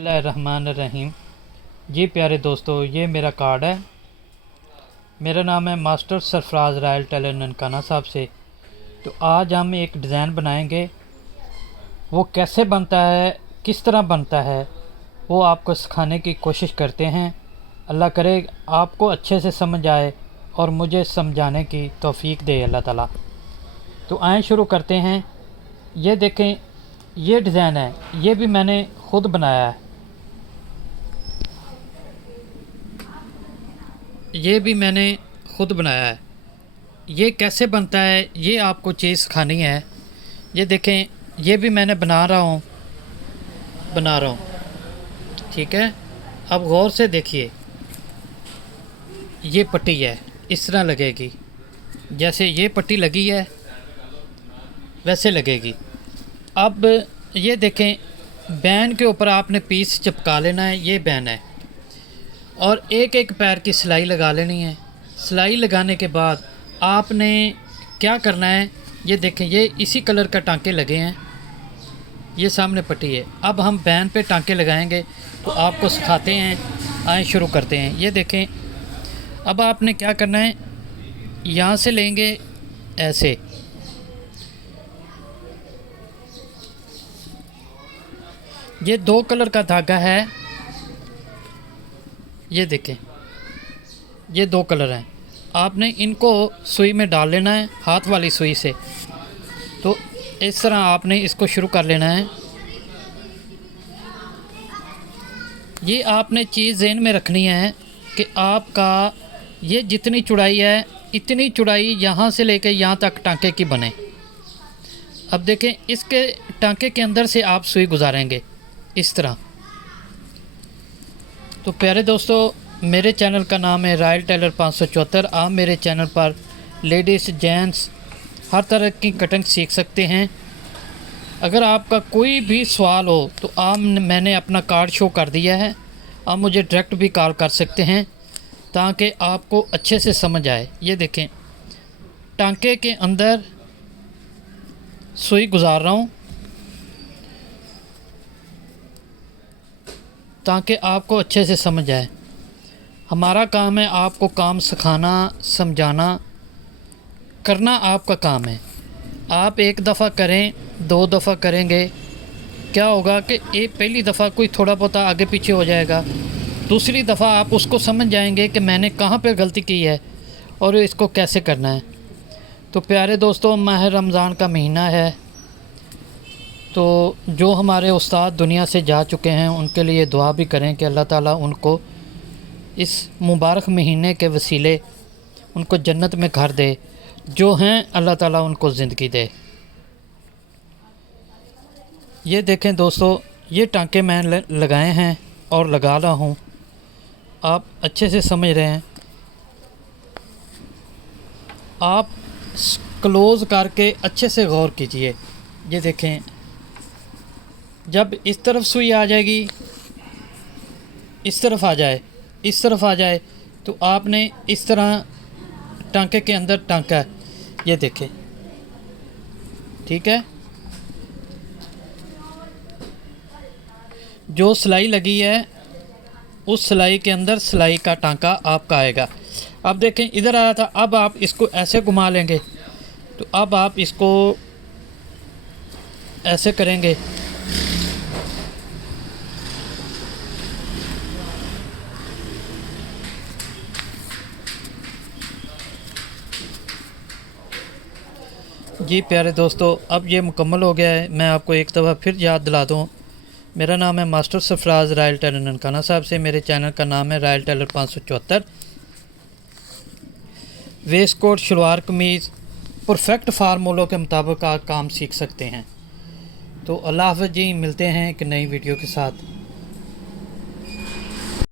बिस्मिल्लाहिर्रहमानिर्रहीम। जी प्यारे दोस्तों, ये मेरा कार्ड है। मेरा नाम है master Sarfaraz royal tailor Nankana Sahib से। तो आज हम एक डिज़ाइन बनाएंगे। वो कैसे बनता है, किस तरह बनता है, वो आपको सिखाने की कोशिश करते हैं। अल्लाह करे आपको अच्छे से समझ आए और मुझे समझाने की तौफीक दे अल्लाह ताला। तो आए शुरू करते हैं। ये देखें, ये डिज़ाइन है, ये भी मैंने ख़ुद बनाया है। ये भी मैंने ख़ुद बनाया है। ये कैसे बनता है ये आपको चीज़ सिखानी है। ये देखें, ये भी मैंने बना रहा हूँ। ठीक है, अब गौर से देखिए। ये पट्टी है, इस तरह लगेगी। जैसे ये पट्टी लगी है वैसे लगेगी। अब ये देखें, बैन के ऊपर आपने पीस चिपका लेना है। ये बैन है और एक एक पैर की सिलाई लगा लेनी है। सिलाई लगाने के बाद आपने क्या करना है, ये देखें, ये इसी कलर का टांके लगे हैं। ये सामने पट्टी है। अब हम बैन पे टांके लगाएंगे तो आपको सिखाते हैं। आए शुरू करते हैं। ये देखें, अब आपने क्या करना है, यहाँ से लेंगे ऐसे, ये 2 कलर का धागा है। ये देखें, ये 2 कलर हैं। आपने इनको सुई में डाल लेना है, हाथ वाली सुई से। तो इस तरह आपने इसको शुरू कर लेना है। ये आपने चीज़ ज़हन में रखनी है कि आपका ये जितनी चौड़ाई है, इतनी चौड़ाई यहाँ से लेकर यहाँ तक टांके की बने। अब देखें, इसके टांके के अंदर से आप सुई गुजारेंगे इस तरह। तो प्यारे दोस्तों, मेरे चैनल का नाम है रायल टेलर 574। आप मेरे चैनल पर लेडीज़, जेंट्स हर तरह की कटिंग सीख सकते हैं। अगर आपका कोई भी सवाल हो तो मैंने अपना कार्ड शो कर दिया है। आप मुझे डायरेक्ट भी कॉल कर सकते हैं ताकि आपको अच्छे से समझ आए। ये देखें, टांके के अंदर सुई गुजार रहा हूँ ताकि आपको अच्छे से समझ आए। हमारा काम है आपको काम सिखाना, समझाना, करना आपका काम है। आप एक दफ़ा करें, 2 दफ़ा करेंगे, क्या होगा कि एक पहली दफ़ा कोई थोड़ा बहुत आगे पीछे हो जाएगा। दूसरी दफ़ा आप उसको समझ जाएंगे कि मैंने कहाँ पे गलती की है और इसको कैसे करना है। तो प्यारे दोस्तों, माह रमज़ान का महीना है, तो जो हमारे उस्ताद दुनिया से जा चुके हैं उनके लिए दुआ भी करें कि अल्लाह ताला उनको इस मुबारक महीने के वसीले उनको जन्नत में घर दे। जो हैं अल्लाह ताला उनको ज़िंदगी दे। ये देखें दोस्तों, ये टांके मैं लगाए हैं और लगा रहा हूँ। आप अच्छे से समझ रहे हैं। आप क्लोज़ करके अच्छे से गौर कीजिए। ये देखें, जब इस तरफ सुई आ जाएगी, इस तरफ आ जाए तो आपने इस तरह टांके के अंदर टांका है। ये देखें, ठीक है। जो सिलाई लगी है उस सिलाई के अंदर सिलाई का टांका आपका आएगा। अब देखें, इधर आया था। अब आप इसको ऐसे घुमा लेंगे तो अब आप इसको ऐसे करेंगे। जी प्यारे दोस्तों, अब ये मुकम्मल हो गया है। मैं आपको एक दफ़ा फिर याद दिला दूँ, मेरा नाम है master Sarfaraz royal tailor Nankana Sahib से। मेरे चैनल का नाम है royal tailor 574। Waistcoat, shalwar kameez perfect फार्मूलों के मुताबिक आप काम सीख सकते हैं। तो अल्लाह हाफ़िज़ जी, मिलते हैं एक नई वीडियो के साथ।